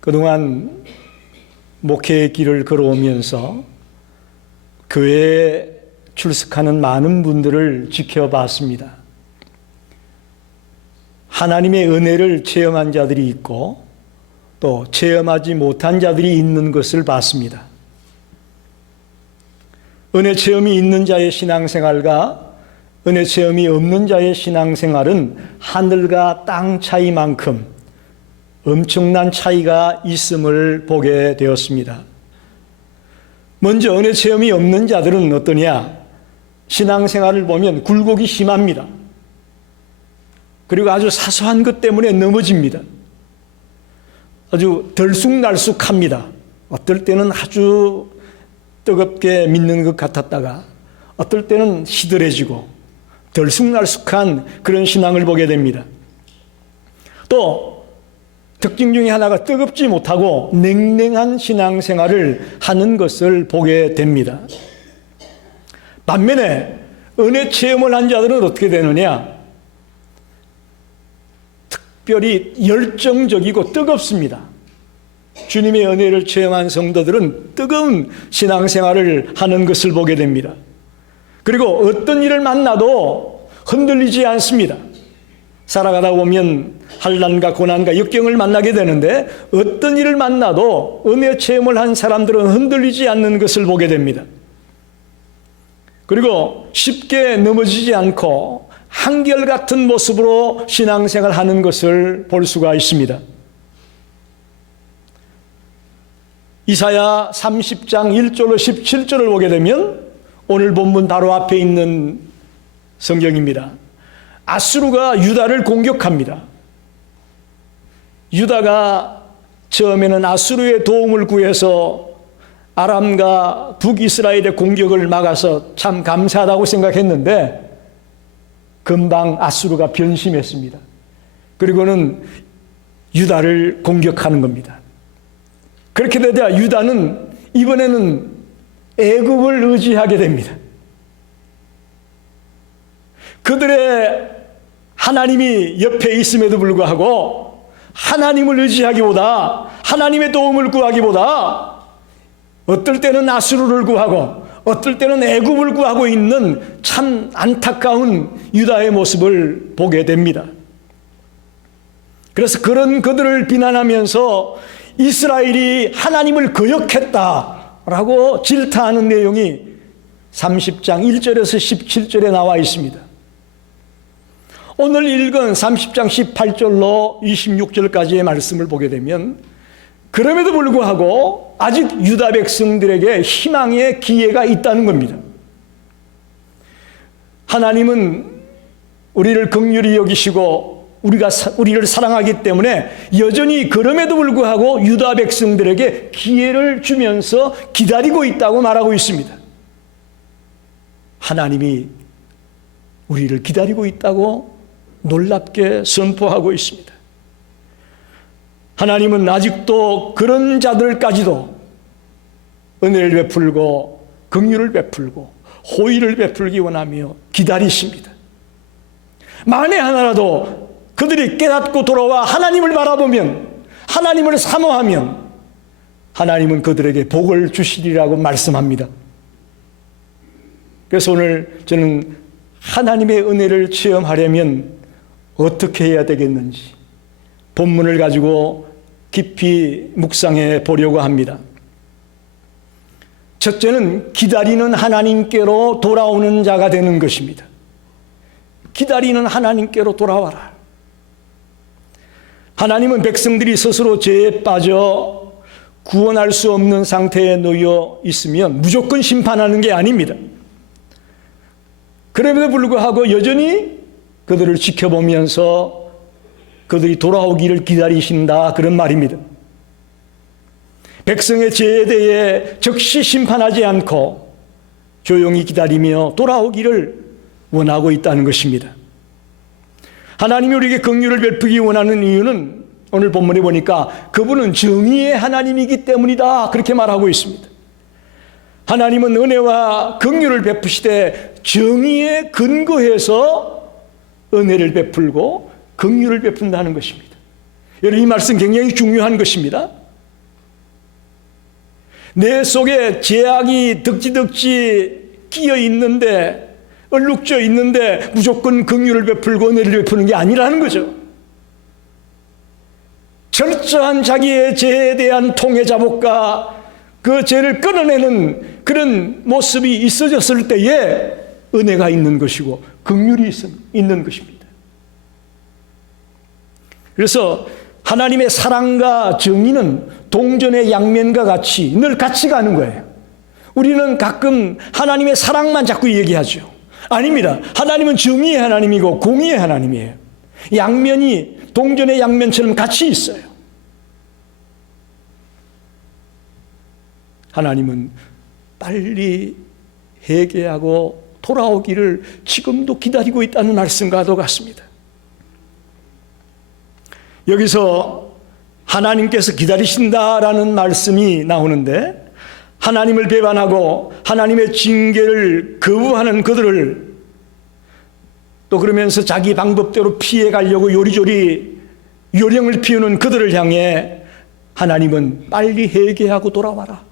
그동안 목회의 길을 걸어오면서 교회에 출석하는 많은 분들을 지켜봤습니다. 하나님의 은혜를 체험한 자들이 있고 또 체험하지 못한 자들이 있는 것을 봤습니다. 은혜 체험이 있는 자의 신앙생활과 은혜 체험이 없는 자의 신앙생활은 하늘과 땅 차이만큼 엄청난 차이가 있음을 보게 되었습니다. 먼저 은혜 체험이 없는 자들은 어떠냐? 신앙생활을 보면 굴곡이 심합니다. 그리고 아주 사소한 것 때문에 넘어집니다. 아주 들쑥날쑥합니다. 어떨 때는 아주 뜨겁게 믿는 것 같았다가 어떨 때는 시들해지고 들쑥날쑥한 그런 신앙을 보게 됩니다. 또 특징 중에 하나가 뜨겁지 못하고 냉랭한 신앙생활을 하는 것을 보게 됩니다. 반면에 은혜 체험을 한 자들은 어떻게 되느냐? 특별히 열정적이고 뜨겁습니다. 주님의 은혜를 체험한 성도들은 뜨거운 신앙생활을 하는 것을 보게 됩니다. 그리고 어떤 일을 만나도 흔들리지 않습니다. 살아가다 보면 환난과 고난과 역경을 만나게 되는데 어떤 일을 만나도 은혜 체험을 한 사람들은 흔들리지 않는 것을 보게 됩니다. 그리고 쉽게 넘어지지 않고 한결같은 모습으로 신앙생활을 하는 것을 볼 수가 있습니다. 이사야 30장 1절로 17절을 보게 되면 오늘 본문 바로 앞에 있는 성경입니다. 아수르가 유다를 공격합니다. 유다가 처음에는 아수르의 도움을 구해서 아람과 북이스라엘의 공격을 막아서 참 감사하다고 생각했는데 금방 아수르가 변심했습니다. 그리고는 유다를 공격하는 겁니다. 그렇게 되자 유다는 이번에는 애굽을 의지하게 됩니다. 그들의 하나님이 옆에 있음에도 불구하고 하나님을 의지하기보다 하나님의 도움을 구하기보다 어떨 때는 아수르를 구하고 어떨 때는 애굽을 구하고 있는 참 안타까운 유다의 모습을 보게 됩니다. 그래서 그런 그들을 비난하면서 이스라엘이 하나님을 거역했다라고 질타하는 내용이 30장 1절에서 17절에 나와 있습니다. 오늘 읽은 30장 18절로 26절까지의 말씀을 보게 되면 그럼에도 불구하고 아직 유다 백성들에게 희망의 기회가 있다는 겁니다. 하나님은 우리를 긍휼히 여기시고 우리를 사랑하기 때문에 여전히 그럼에도 불구하고 유다 백성들에게 기회를 주면서 기다리고 있다고 말하고 있습니다. 하나님이 우리를 기다리고 있다고 놀랍게 선포하고 있습니다. 하나님은 아직도 그런 자들까지도 은혜를 베풀고 긍휼을 베풀고 호의를 베풀기 원하며 기다리십니다. 만에 하나라도 그들이 깨닫고 돌아와 하나님을 바라보면 하나님을 사모하면 하나님은 그들에게 복을 주시리라고 말씀합니다. 그래서 오늘 저는 하나님의 은혜를 체험하려면 어떻게 해야 되겠는지 본문을 가지고 깊이 묵상해 보려고 합니다. 첫째는 기다리는 하나님께로 돌아오는 자가 되는 것입니다. 기다리는 하나님께로 돌아와라. 하나님은 백성들이 스스로 죄에 빠져 구원할 수 없는 상태에 놓여 있으면 무조건 심판하는 게 아닙니다. 그럼에도 불구하고 여전히 그들을 지켜보면서 그들이 돌아오기를 기다리신다, 그런 말입니다. 백성의 죄에 대해 즉시 심판하지 않고 조용히 기다리며 돌아오기를 원하고 있다는 것입니다. 하나님이 우리에게 긍휼을 베푸기 원하는 이유는 오늘 본문에 보니까 그분은 정의의 하나님이기 때문이다, 그렇게 말하고 있습니다. 하나님은 은혜와 긍휼을 베푸시되 정의에 근거해서 은혜를 베풀고 긍휼을 베푼다는 것입니다. 여러분, 이 말씀 굉장히 중요한 것입니다. 내 속에 죄악이 덕지덕지 끼어 있는데, 얼룩져 있는데 무조건 긍휼을 베풀고 은혜를 베푸는 게 아니라는 거죠. 철저한 자기의 죄에 대한 통해 자복과 그 죄를 끊어내는 그런 모습이 있어졌을 때에 은혜가 있는 것이고 긍휼이 있는 것입니다. 그래서 하나님의 사랑과 정의는 동전의 양면과 같이 늘 같이 가는 거예요. 우리는 가끔 하나님의 사랑만 자꾸 얘기하죠. 아닙니다. 하나님은 정의의 하나님이고 공의의 하나님이에요. 양면이 동전의 양면처럼 같이 있어요. 하나님은 빨리 회개하고 돌아오기를 지금도 기다리고 있다는 말씀과도 같습니다. 여기서 하나님께서 기다리신다라는 말씀이 나오는데, 하나님을 배반하고 하나님의 징계를 거부하는 그들을, 또 그러면서 자기 방법대로 피해가려고 요리조리 요령을 피우는 그들을 향해 하나님은 빨리 회개하고 돌아와라.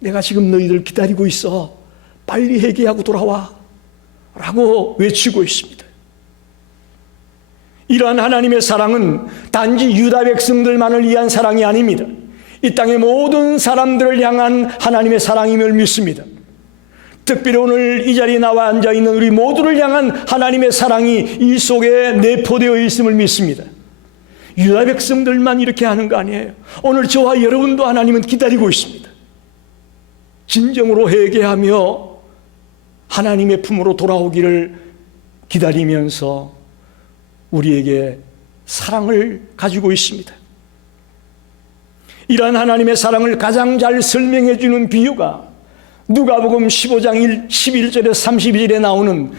내가 지금 너희들 기다리고 있어. 빨리 회개하고 돌아와. 라고 외치고 있습니다. 이러한 하나님의 사랑은 단지 유다 백성들만을 위한 사랑이 아닙니다. 이 땅의 모든 사람들을 향한 하나님의 사랑임을 믿습니다. 특별히 오늘 이 자리에 나와 앉아있는 우리 모두를 향한 하나님의 사랑이 이 속에 내포되어 있음을 믿습니다. 유다 백성들만 이렇게 하는 거 아니에요. 오늘 저와 여러분도 하나님은 기다리고 있습니다. 진정으로 회개하며 하나님의 품으로 돌아오기를 기다리면서 우리에게 사랑을 가지고 있습니다. 이러한 하나님의 사랑을 가장 잘 설명해 주는 비유가 누가복음 15장 11절에 32절에 나오는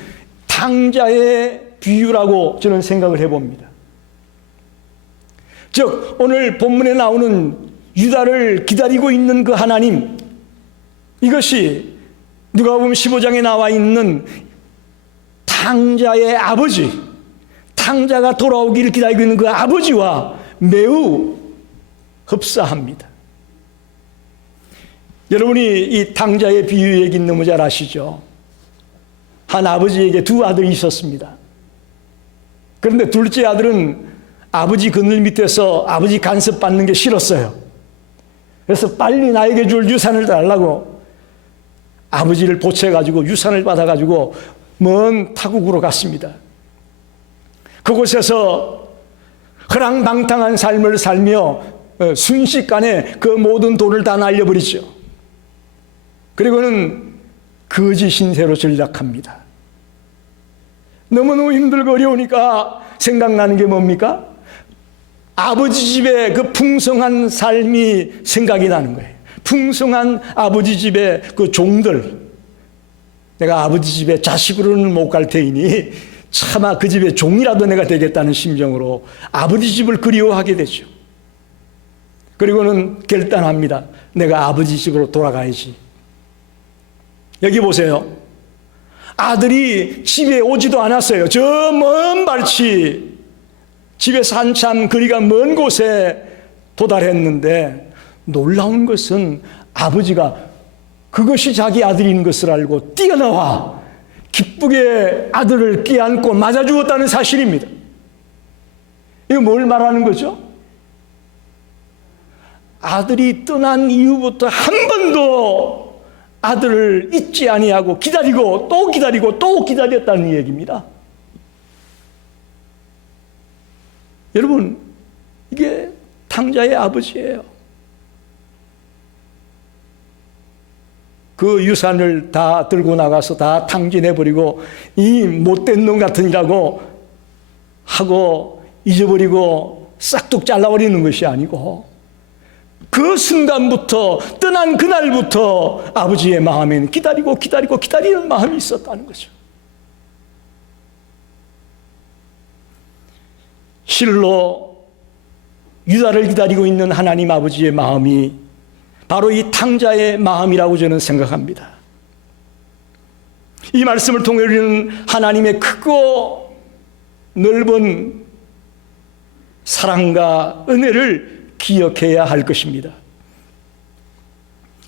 탕자의 비유라고 저는 생각을 해봅니다. 즉 오늘 본문에 나오는 유다를 기다리고 있는 그 하나님, 이것이 누가복음 15장에 나와 있는 탕자의 아버지, 탕자가 돌아오기를 기다리고 있는 그 아버지와 매우 흡사합니다. 여러분이 이 탕자의 비유 얘기 너무 잘 아시죠? 한 아버지에게 두 아들이 있었습니다. 그런데 둘째 아들은 아버지 그늘 밑에서 아버지 간섭 받는 게 싫었어요. 그래서 빨리 나에게 줄 유산을 달라고 아버지를 보채가지고 유산을 받아가지고 먼 타국으로 갔습니다. 그곳에서 허랑방탕한 삶을 살며 순식간에 그 모든 돈을 다 날려버리죠. 그리고는 거지 신세로 전락합니다. 너무너무 힘들고 어려우니까 생각나는 게 뭡니까? 아버지 집의 그 풍성한 삶이 생각이 나는 거예요. 풍성한 아버지 집의 그 종들, 내가 아버지 집에 자식으로는 못 갈 테이니 차마 그 집의 종이라도 내가 되겠다는 심정으로 아버지 집을 그리워하게 되죠. 그리고는 결단합니다. 내가 아버지 집으로 돌아가야지. 여기 보세요. 아들이 집에 오지도 않았어요. 저 먼 발치, 집에서 한참 거리가 먼 곳에 도달했는데, 놀라운 것은 아버지가 그것이 자기 아들인 것을 알고 뛰어나와 기쁘게 아들을 끼안고 맞아주었다는 사실입니다. 이거 뭘 말하는 거죠? 아들이 떠난 이후부터 한 번도 아들을 잊지 아니하고 기다리고 또 기다리고 또 기다렸다는 얘기입니다. 여러분, 이게 탕자의 아버지예요. 그 유산을 다 들고 나가서 다 탕진해버리고 이 못된 놈 같으니라고 하고 잊어버리고 싹둑 잘라버리는 것이 아니고, 그 순간부터, 떠난 그날부터 아버지의 마음에는 기다리는 마음이 있었다는 거죠. 실로 유다를 기다리고 있는 하나님 아버지의 마음이 바로 이 탕자의 마음이라고 저는 생각합니다. 이 말씀을 통해 우리는 하나님의 크고 넓은 사랑과 은혜를 기억해야 할 것입니다.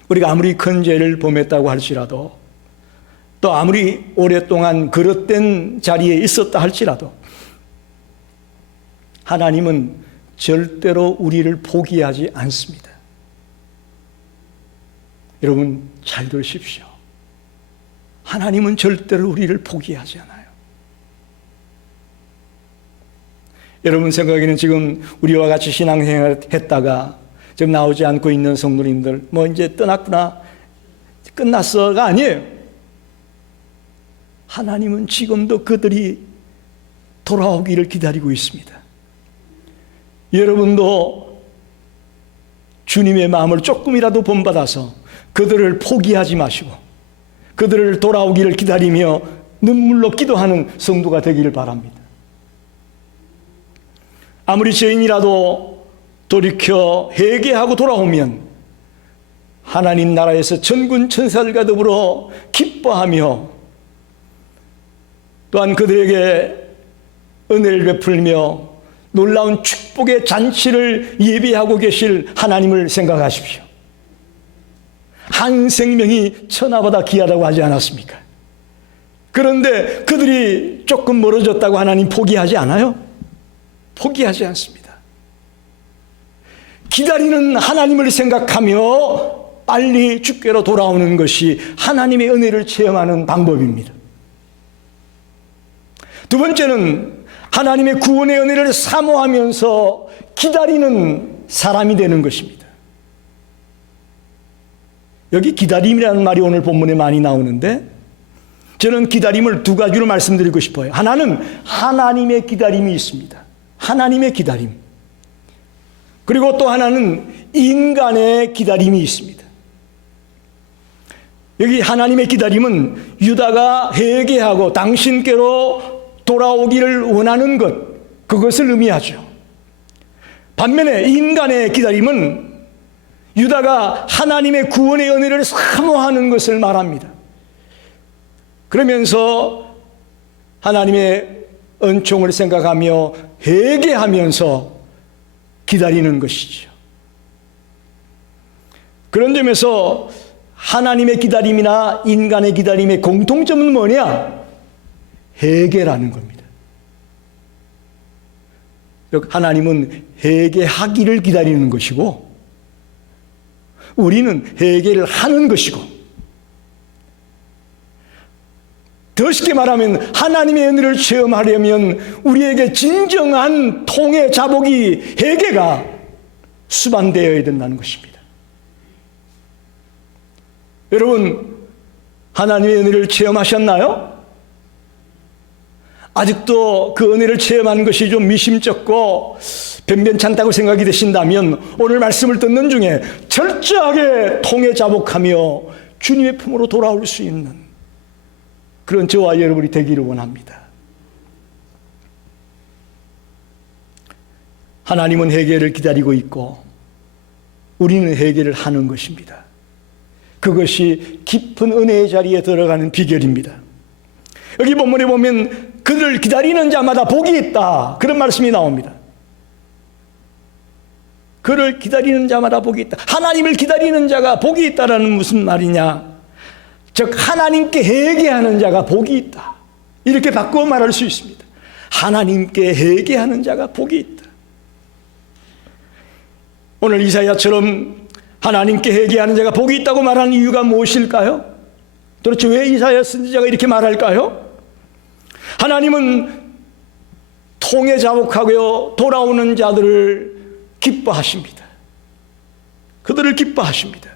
우리가 아무리 큰 죄를 범했다고 할지라도, 또 아무리 오랫동안 그릇된 자리에 있었다 할지라도 하나님은 절대로 우리를 포기하지 않습니다. 여러분 잘 들으십시오. 하나님은 절대로 우리를 포기하지 않아요. 여러분 생각에는 지금 우리와 같이 신앙생활을 했다가 지금 나오지 않고 있는 성도님들 뭐 이제 떠났구나, 끝났어가 아니에요. 하나님은 지금도 그들이 돌아오기를 기다리고 있습니다. 여러분도 주님의 마음을 조금이라도 본받아서 그들을 포기하지 마시고 그들을 돌아오기를 기다리며 눈물로 기도하는 성도가 되기를 바랍니다. 아무리 죄인이라도 돌이켜 회개하고 돌아오면 하나님 나라에서 천군 천사들과 더불어 기뻐하며 또한 그들에게 은혜를 베풀며 놀라운 축복의 잔치를 예비하고 계실 하나님을 생각하십시오. 한 생명이 천하보다 귀하다고 하지 않았습니까? 그런데 그들이 조금 멀어졌다고 하나님 포기하지 않아요? 포기하지 않습니다. 기다리는 하나님을 생각하며 빨리 주께로 돌아오는 것이 하나님의 은혜를 체험하는 방법입니다. 두 번째는 하나님의 구원의 은혜를 사모하면서 기다리는 사람이 되는 것입니다. 여기 기다림이라는 말이 오늘 본문에 많이 나오는데 저는 기다림을 두 가지로 말씀드리고 싶어요. 하나는 하나님의 기다림이 있습니다. 하나님의 기다림. 그리고 또 하나는 인간의 기다림이 있습니다. 여기 하나님의 기다림은 유다가 회개하고 당신께로 돌아오기를 원하는 것, 그것을 의미하죠. 반면에 인간의 기다림은 유다가 하나님의 구원의 은혜를 사모하는 것을 말합니다. 그러면서 하나님의 은총을 생각하며 회개하면서 기다리는 것이죠. 그런 점에서 하나님의 기다림이나 인간의 기다림의 공통점은 뭐냐? 회개라는 겁니다. 하나님은 회개하기를 기다리는 것이고 우리는 회개를 하는 것이고, 더 쉽게 말하면 하나님의 은혜를 체험하려면 우리에게 진정한 통의 자복이 회개가 수반되어야 된다는 것입니다. 여러분 하나님의 은혜를 체험하셨나요? 아직도 그 은혜를 체험하는 것이 좀 미심쩍고 변변찮다고 생각이 되신다면 오늘 말씀을 듣는 중에 철저하게 통에 자복하며 주님의 품으로 돌아올 수 있는 그런 저와 여러분이 되기를 원합니다. 하나님은 회개를 기다리고 있고 우리는 회개를 하는 것입니다. 그것이 깊은 은혜의 자리에 들어가는 비결입니다. 여기 본문에 보면 그를 기다리는 자마다 복이 있다, 그런 말씀이 나옵니다. 그를 기다리는 자마다 복이 있다. 하나님을 기다리는 자가 복이 있다라는 무슨 말이냐? 즉 하나님께 회개하는 자가 복이 있다, 이렇게 바꾸어 말할 수 있습니다. 하나님께 회개하는 자가 복이 있다. 오늘 이사야처럼 하나님께 회개하는 자가 복이 있다고 말하는 이유가 무엇일까요? 도대체 왜 이사야 선지자가 이렇게 말할까요? 하나님은 통에 자복하고 돌아오는 자들을 기뻐하십니다. 그들을 기뻐하십니다.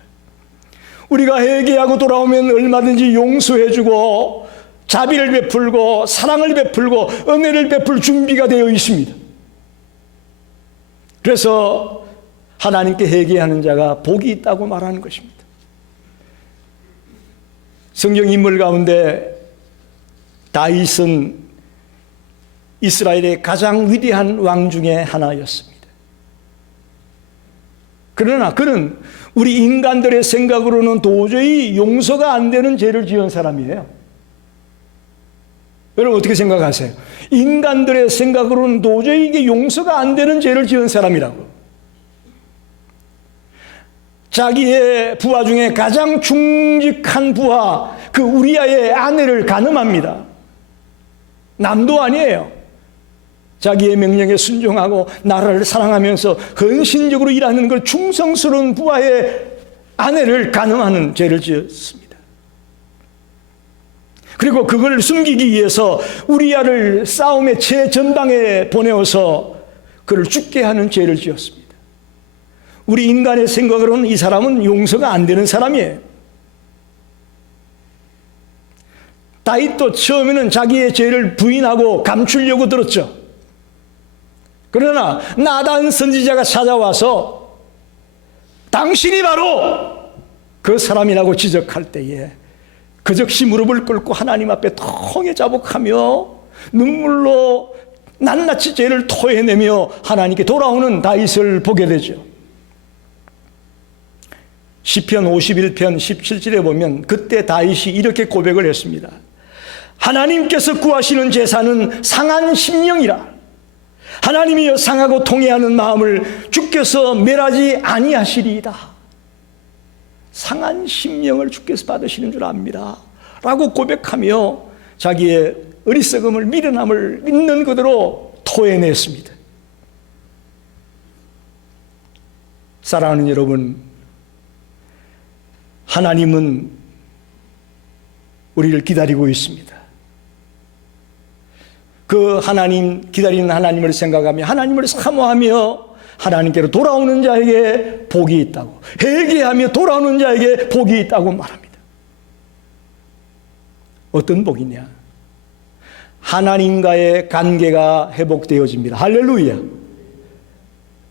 우리가 회개하고 돌아오면 얼마든지 용서해주고 자비를 베풀고 사랑을 베풀고 은혜를 베풀 준비가 되어 있습니다. 그래서 하나님께 회개하는 자가 복이 있다고 말하는 것입니다. 성경 인물 가운데 다윗은 이스라엘의 가장 위대한 왕 중에 하나였습니다. 그러나 그는 우리 인간들의 생각으로는 도저히 용서가 안 되는 죄를 지은 사람이에요. 여러분 어떻게 생각하세요? 인간들의 생각으로는 도저히 이게 용서가 안 되는 죄를 지은 사람이라고. 자기의 부하 중에 가장 충직한 부하 그 우리아의 아내를 간음합니다. 남도 아니에요. 자기의 명령에 순종하고 나라를 사랑하면서 헌신적으로 일하는 그 충성스러운 부하의 아내를 간음하는 죄를 지었습니다. 그리고 그걸 숨기기 위해서 우리아를 싸움의 최전방에 보내어서 그를 죽게 하는 죄를 지었습니다. 우리 인간의 생각으로는 이 사람은 용서가 안 되는 사람이에요. 다윗도 처음에는 자기의 죄를 부인하고 감추려고 들었죠. 그러나 나단 선지자가 찾아와서 당신이 바로 그 사람이라고 지적할 때에 그 즉시 무릎을 꿇고 하나님 앞에 통해 자복하며 눈물로 낱낱이 죄를 토해내며 하나님께 돌아오는 다윗을 보게 되죠. 시편 51편 17절에 보면 그때 다윗이 이렇게 고백을 했습니다. 하나님께서 구하시는 제사는 상한 심령이라. 하나님이여 상하고 통회하는 마음을 주께서 멸하지 아니하시리이다. 상한 심령을 주께서 받으시는 줄 압니다 라고 고백하며 자기의 어리석음을 미련함을 있는 그대로 토해냈습니다. 사랑하는 여러분, 하나님은 우리를 기다리고 있습니다. 그 하나님, 기다리는 하나님을 생각하며 하나님을 사모하며 하나님께로 돌아오는 자에게 복이 있다고, 회개하며 돌아오는 자에게 복이 있다고 말합니다. 어떤 복이냐? 하나님과의 관계가 회복되어집니다. 할렐루야.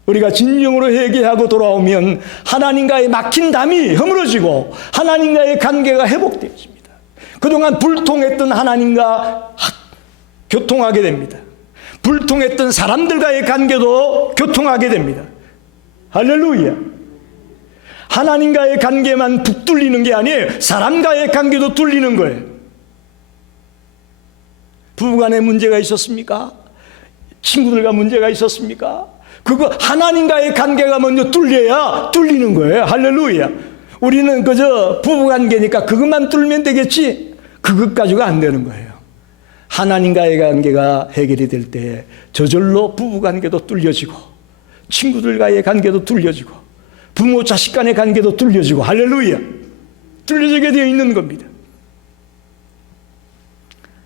우리가 진정으로 회개하고 돌아오면 하나님과의 막힌 담이 허물어지고 하나님과의 관계가 회복되어집니다. 그동안 불통했던 하나님과 교통하게 됩니다. 불통했던 사람들과의 관계도 교통하게 됩니다. 할렐루야. 하나님과의 관계만 뚫리는 게 아니에요. 사람과의 관계도 뚫리는 거예요. 부부간에 문제가 있었습니까? 친구들과 문제가 있었습니까? 그거 하나님과의 관계가 먼저 뚫려야 뚫리는 거예요. 할렐루야. 우리는 그저 부부관계니까 그것만 뚫으면 되겠지, 그것 가지고 안 되는 거예요. 하나님과의 관계가 해결이 될 때 저절로 부부관계도 뚫려지고 친구들과의 관계도 뚫려지고 부모 자식 간의 관계도 뚫려지고, 할렐루야, 뚫려지게 되어 있는 겁니다.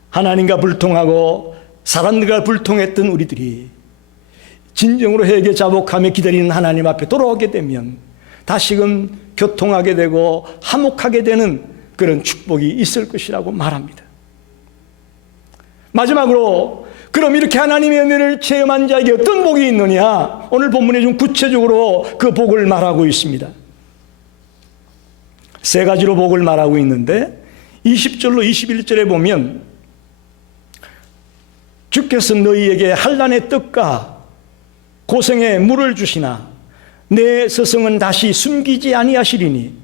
하나님과 불통하고 사람들과 불통했던 우리들이 진정으로 회개 자복하며 기다리는 하나님 앞에 돌아오게 되면 다시금 교통하게 되고 화목하게 되는 그런 축복이 있을 것이라고 말합니다. 마지막으로, 그럼 이렇게 하나님의 은혜를 체험한 자에게 어떤 복이 있느냐? 오늘 본문에 좀 구체적으로 그 복을 말하고 있습니다. 세 가지로 복을 말하고 있는데 20절로 21절에 보면 주께서 너희에게 한란의 떡과 고성에 물을 주시나 내 서성은 다시 숨기지 아니하시리니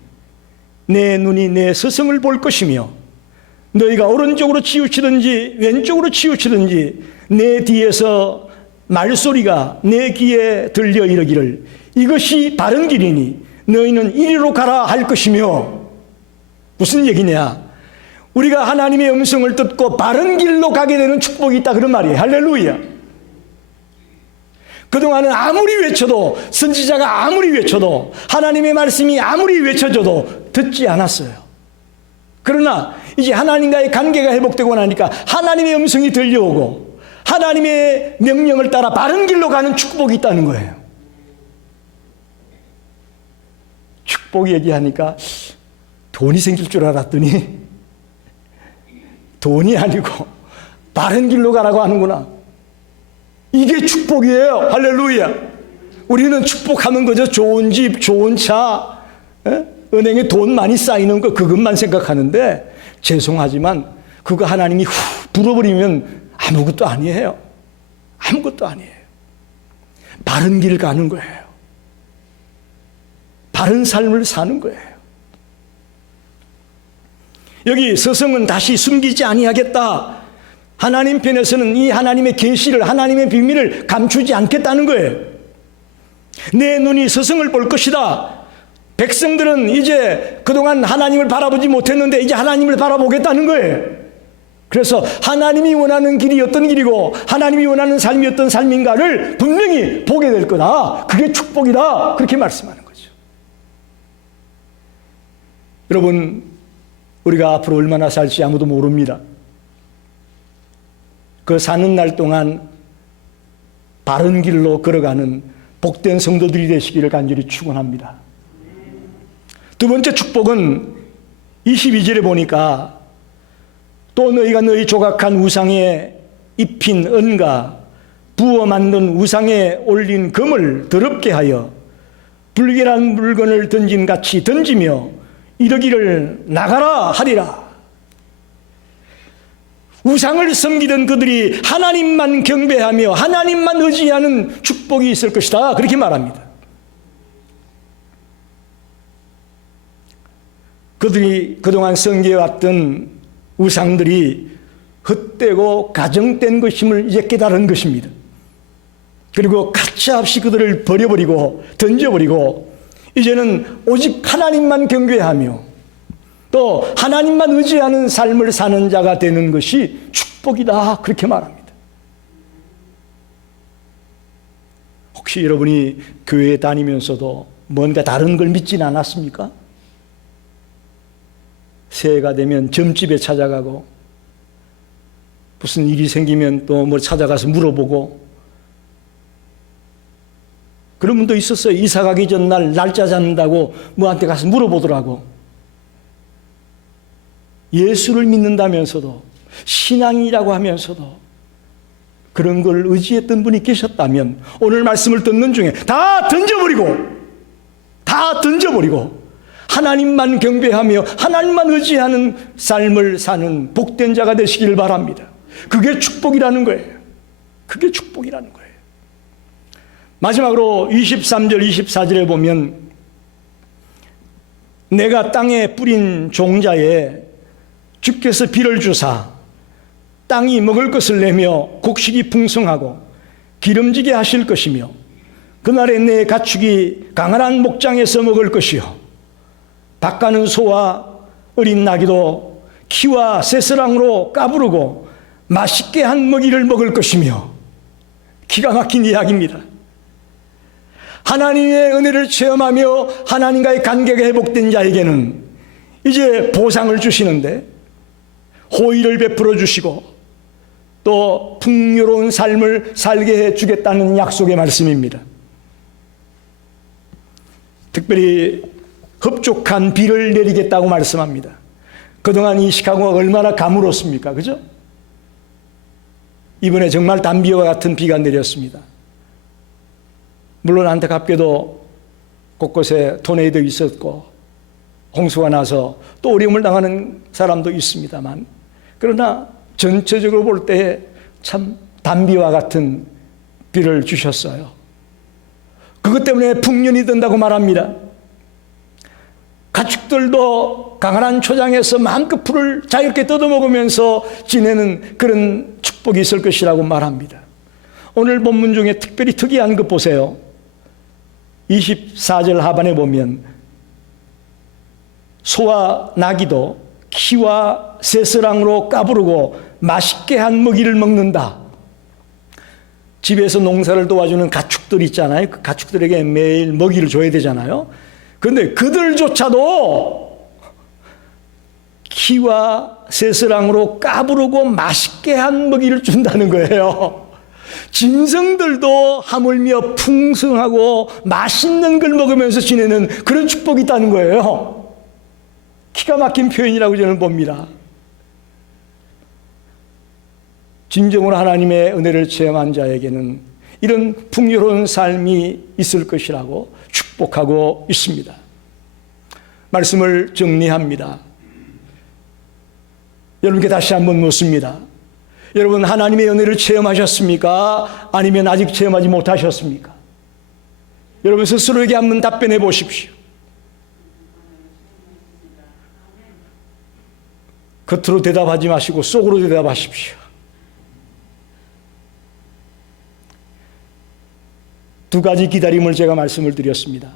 내 눈이 내 서성을 볼 것이며 너희가 오른쪽으로 치우치든지 왼쪽으로 치우치든지 내 뒤에서 말소리가 내 귀에 들려 이르기를 이것이 바른 길이니 너희는 이리로 가라 할 것이며. 무슨 얘기냐? 우리가 하나님의 음성을 듣고 바른 길로 가게 되는 축복이 있다, 그런 말이에요. 할렐루야. 그동안은 아무리 외쳐도, 선지자가 아무리 외쳐도, 하나님의 말씀이 아무리 외쳐져도 듣지 않았어요. 그러나 이제 하나님과의 관계가 회복되고 나니까 하나님의 음성이 들려오고 하나님의 명령을 따라 바른 길로 가는 축복이 있다는 거예요. 축복 얘기하니까 돈이 생길 줄 알았더니 돈이 아니고 바른 길로 가라고 하는구나. 이게 축복이에요. 할렐루야. 우리는 축복하면 그저 좋은 집, 좋은 차, 은행에 돈 많이 쌓이는 거, 그것만 생각하는데 죄송하지만 그거 하나님이 불어버리면 아무것도 아니에요. 아무것도 아니에요. 바른 길 가는 거예요. 바른 삶을 사는 거예요. 여기 서성은 다시 숨기지 아니하겠다. 하나님 편에서는 이 하나님의 계시를, 하나님의 비밀을 감추지 않겠다는 거예요. 내 눈이 서성을 볼 것이다. 백성들은 이제 그동안 하나님을 바라보지 못했는데 이제 하나님을 바라보겠다는 거예요. 그래서 하나님이 원하는 길이 어떤 길이고 하나님이 원하는 삶이 어떤 삶인가를 분명히 보게 될 거다. 그게 축복이다. 그렇게 말씀하는 거죠. 여러분, 우리가 앞으로 얼마나 살지 아무도 모릅니다. 그 사는 날 동안 바른 길로 걸어가는 복된 성도들이 되시기를 간절히 축원합니다. 두 번째 축복은 22절에 보니까 또 너희가 너희 조각한 우상에 입힌 은과 부어 만든 우상에 올린 금을 더럽게 하여 불결한 물건을 던진 같이 던지며 이르기를 나가라 하리라. 우상을 섬기던 그들이 하나님만 경배하며 하나님만 의지하는 축복이 있을 것이다. 그렇게 말합니다. 그들이 그동안 섬겨왔던 우상들이 헛되고 가정된 것임을 이제 깨달은 것입니다. 그리고 가차없이 그들을 버려버리고 던져버리고 이제는 오직 하나님만 경배하며 또 하나님만 의지하는 삶을 사는 자가 되는 것이 축복이다. 그렇게 말합니다. 혹시 여러분이 교회에 다니면서도 뭔가 다른 걸 믿지는 않았습니까? 새해가 되면 점집에 찾아가고 무슨 일이 생기면 또 뭐 찾아가서 물어보고 그런 분도 있었어요. 이사 가기 전날 날짜 잡는다고 뭐한테 가서 물어보더라고. 예수를 믿는다면서도 신앙이라고 하면서도 그런 걸 의지했던 분이 계셨다면 오늘 말씀을 듣는 중에 다 던져버리고 하나님만 경배하며 하나님만 의지하는 삶을 사는 복된 자가 되시길 바랍니다. 그게 축복이라는 거예요. 그게 축복이라는 거예요. 마지막으로 23절 24절에 보면 내가 땅에 뿌린 종자에 주께서 비를 주사 땅이 먹을 것을 내며 곡식이 풍성하고 기름지게 하실 것이며 그날에 내 가축이 강한 목장에서 먹을 것이요 밭가는 소와 어린 나귀도 키와 새스랑으로 까부르고 맛있게 한 먹이를 먹을 것이며 기가 막힌 이야기입니다. 하나님의 은혜를 체험하며 하나님과의 관계가 회복된 자에게는 이제 보상을 주시는데 호의를 베풀어 주시고 또 풍요로운 삶을 살게 해주겠다는 약속의 말씀입니다. 특별히 흡족한 비를 내리겠다고 말씀합니다. 그동안 이 시카고가 얼마나 가물었습니까? 그죠? 이번에 정말 단비와 같은 비가 내렸습니다. 물론 안타깝게도 곳곳에 토네이도 있었고 홍수가 나서 또 어려움을 당하는 사람도 있습니다만 그러나 전체적으로 볼 때 참 단비와 같은 비를 주셨어요. 그것 때문에 풍년이 된다고 말합니다. 가축들도 강한 초장에서 마음껏 풀을 자유롭게 뜯어먹으면서 지내는 그런 축복이 있을 것이라고 말합니다. 오늘 본문 중에 특별히 특이한 것 보세요. 24절 하반에 보면 소와 나귀도 키와 새스랑으로 까부르고 맛있게 한 먹이를 먹는다. 집에서 농사를 도와주는 가축들 있잖아요. 그 가축들에게 매일 먹이를 줘야 되잖아요. 그런데 그들조차도 키와 새스랑으로 까부르고 맛있게 한 먹이를 준다는 거예요. 짐승들도 하물며 풍성하고 맛있는 걸 먹으면서 지내는 그런 축복이 있다는 거예요. 기가 막힌 표현이라고 저는 봅니다. 진정으로 하나님의 은혜를 체험한 자에게는 이런 풍요로운 삶이 있을 것이라고 축복하고 있습니다. 말씀을 정리합니다. 여러분께 다시 한번 묻습니다. 여러분 하나님의 은혜를 체험하셨습니까? 아니면 아직 체험하지 못하셨습니까? 여러분 스스로에게 한번 답변해 보십시오. 겉으로 대답하지 마시고 속으로 대답하십시오. 두 가지 기다림을 제가 말씀을 드렸습니다.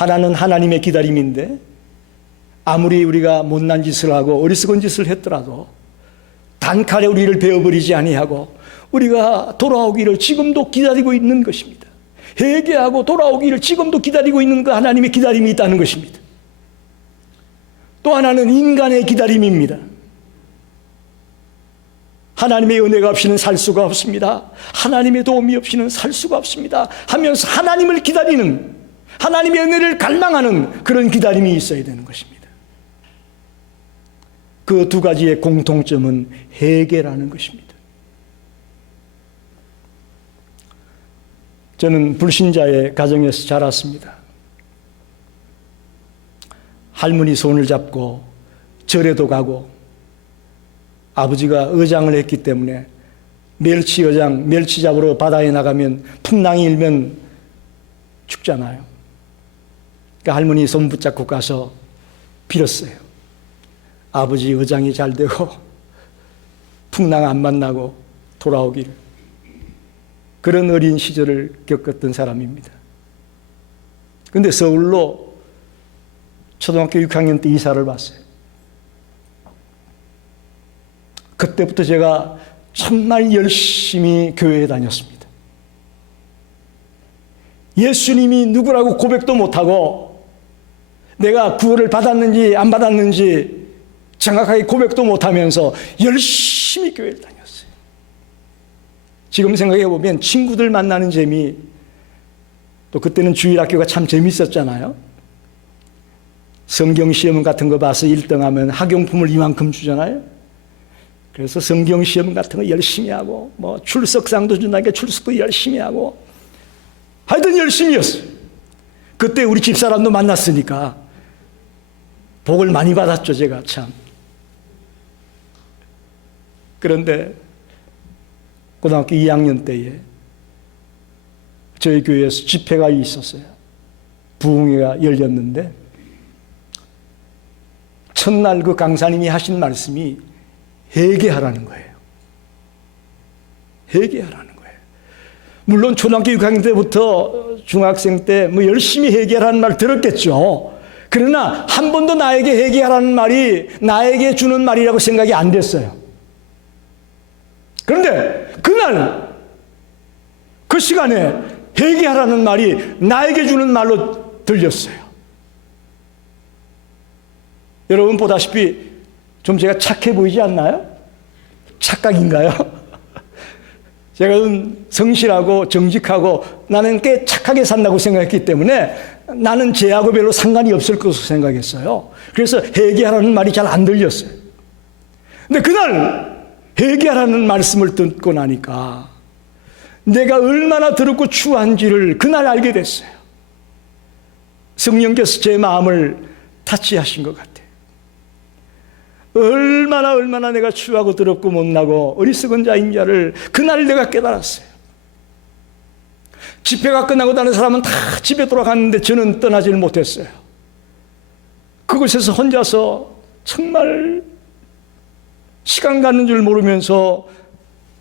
하나는 하나님의 기다림인데 아무리 우리가 못난 짓을 하고 어리석은 짓을 했더라도 단칼에 우리를 베어버리지 아니하고 우리가 돌아오기를 지금도 기다리고 있는 것입니다. 회개하고 돌아오기를 지금도 기다리고 있는 그 하나님의 기다림이 있다는 것입니다. 또 하나는 인간의 기다림입니다. 하나님의 은혜가 없이는 살 수가 없습니다. 하나님의 도움이 없이는 살 수가 없습니다 하면서 하나님을 기다리는, 하나님의 은혜를 갈망하는 그런 기다림이 있어야 되는 것입니다. 그 두 가지의 공통점은 회개라는 것입니다. 저는 불신자의 가정에서 자랐습니다. 할머니 손을 잡고 절에도 가고, 아버지가 의장을 했기 때문에 멸치 의장, 멸치 잡으러 바다에 나가면 풍랑이 일면 죽잖아요. 그러니까 할머니 손 붙잡고 가서 빌었어요. 아버지 의장이 잘 되고 풍랑 안 만나고 돌아오기를. 그런 어린 시절을 겪었던 사람입니다. 그런데 서울로 초등학교 6학년 때 이사를 왔어요. 그때부터 제가 정말 열심히 교회에 다녔습니다. 예수님이 누구라고 고백도 못하고 내가 구원을 받았는지 안 받았는지 정확하게 고백도 못하면서 열심히 교회를 다녔어요. 지금 생각해 보면 친구들 만나는 재미, 또 그때는 주일학교가 참 재밌었잖아요. 성경시험 같은 거 봐서 1등하면 학용품을 이만큼 주잖아요. 그래서 성경시험 같은 거 열심히 하고, 뭐 출석상도 준다니까 출석도 열심히 하고, 하여튼 열심히 했어요. 그때 우리 집사람도 만났으니까 복을 많이 받았죠, 제가 참. 그런데 고등학교 2학년 때에 저희 교회에서 집회가 있었어요. 부흥회가 열렸는데 첫날 그 강사님이 하신 말씀이 회개하라는 거예요. 회개하라는 거예요. 물론 초등학교 6학년 때부터 중학생 때 뭐 열심히 회개하라는 말 들었겠죠. 그러나 한 번도 나에게 회개하라는 말이 나에게 주는 말이라고 생각이 안 됐어요. 그런데 그날 그 시간에 회개하라는 말이 나에게 주는 말로 들렸어요. 여러분 보다시피 좀 제가 착해 보이지 않나요? 착각인가요? 제가 성실하고 정직하고 나는 꽤 착하게 산다고 생각했기 때문에 나는 쟤하고 별로 상관이 없을 것으로 생각했어요. 그래서 회개하라는 말이 잘 안 들렸어요. 근데 그날 회개하라는 말씀을 듣고 나니까 내가 얼마나 더럽고 추한지를 그날 알게 됐어요. 성령께서 제 마음을 타치하신 것 같아요. 얼마나 내가 추하고 더럽고 못나고 어리석은 자인 자를 그날 내가 깨달았어요. 집회가 끝나고 다른 사람은 다 집에 돌아갔는데 저는 떠나지를 못했어요. 그곳에서 혼자서 정말 시간 가는 줄 모르면서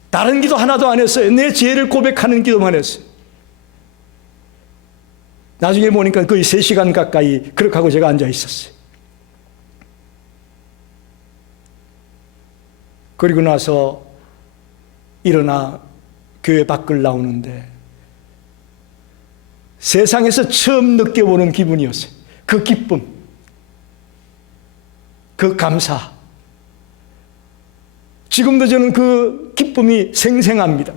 다른 기도 하나도 안 했어요. 내 죄를 고백하는 기도만 했어요. 나중에 보니까 거의 3시간 가까이 그렇게 하고 제가 앉아 있었어요. 그리고 나서 일어나 교회 밖을 나오는데 세상에서 처음 느껴보는 기분이었어요. 그 기쁨, 그 감사. 지금도 저는 그 기쁨이 생생합니다.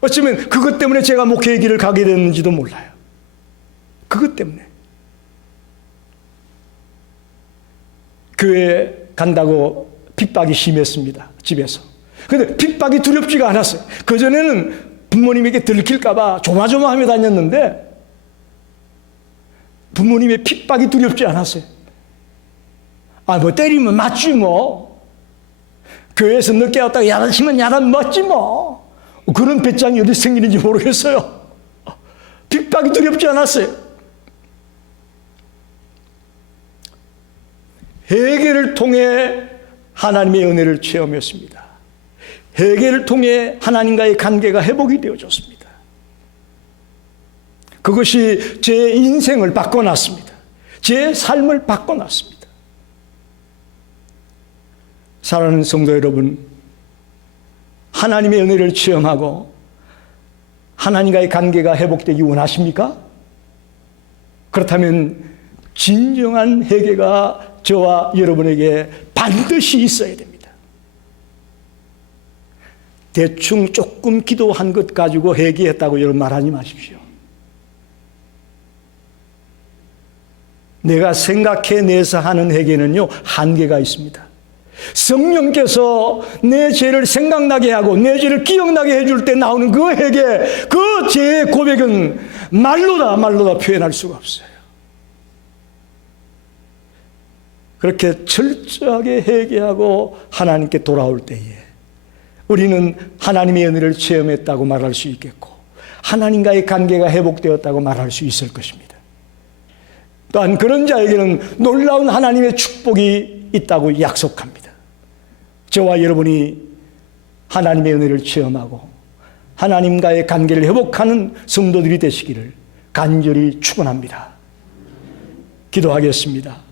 어쩌면 그것 때문에 제가 목회의 길을 가게 됐는지도 몰라요. 그것 때문에. 교회 간다고 핍박이 심했습니다. 집에서. 그런데 핍박이 두렵지가 않았어요. 그전에는 부모님에게 들킬까 봐 조마조마하며 다녔는데 부모님의 핍박이 두렵지 않았어요. 뭐 때리면 맞지 뭐. 교회에서 늦게 왔다가 야단치면 야단 맞지 뭐. 그런 배짱이 어디 생기는지 모르겠어요. 핍박이 두렵지 않았어요. 회개를 통해 하나님의 은혜를 체험했습니다. 회개를 통해 하나님과의 관계가 회복이 되어졌습니다. 그것이 제 인생을 바꿔놨습니다. 제 삶을 바꿔놨습니다. 사랑하는 성도 여러분, 하나님의 은혜를 체험하고 하나님과의 관계가 회복되기 원하십니까? 그렇다면 진정한 회개가 저와 여러분에게 반드시 있어야 됩니다. 대충 조금 기도한 것 가지고 회개했다고 여러분 말하지 마십시오. 내가 생각해내서 하는 회개는요, 한계가 있습니다. 성령께서 내 죄를 생각나게 하고 내 죄를 기억나게 해줄 때 나오는 그 회개, 그 죄의 고백은 말로다 표현할 수가 없어요. 그렇게 철저하게 회개하고 하나님께 돌아올 때에 우리는 하나님의 은혜를 체험했다고 말할 수 있겠고 하나님과의 관계가 회복되었다고 말할 수 있을 것입니다. 또한 그런 자에게는 놀라운 하나님의 축복이 있다고 약속합니다. 저와 여러분이 하나님의 은혜를 체험하고 하나님과의 관계를 회복하는 성도들이 되시기를 간절히 축원합니다. 기도하겠습니다.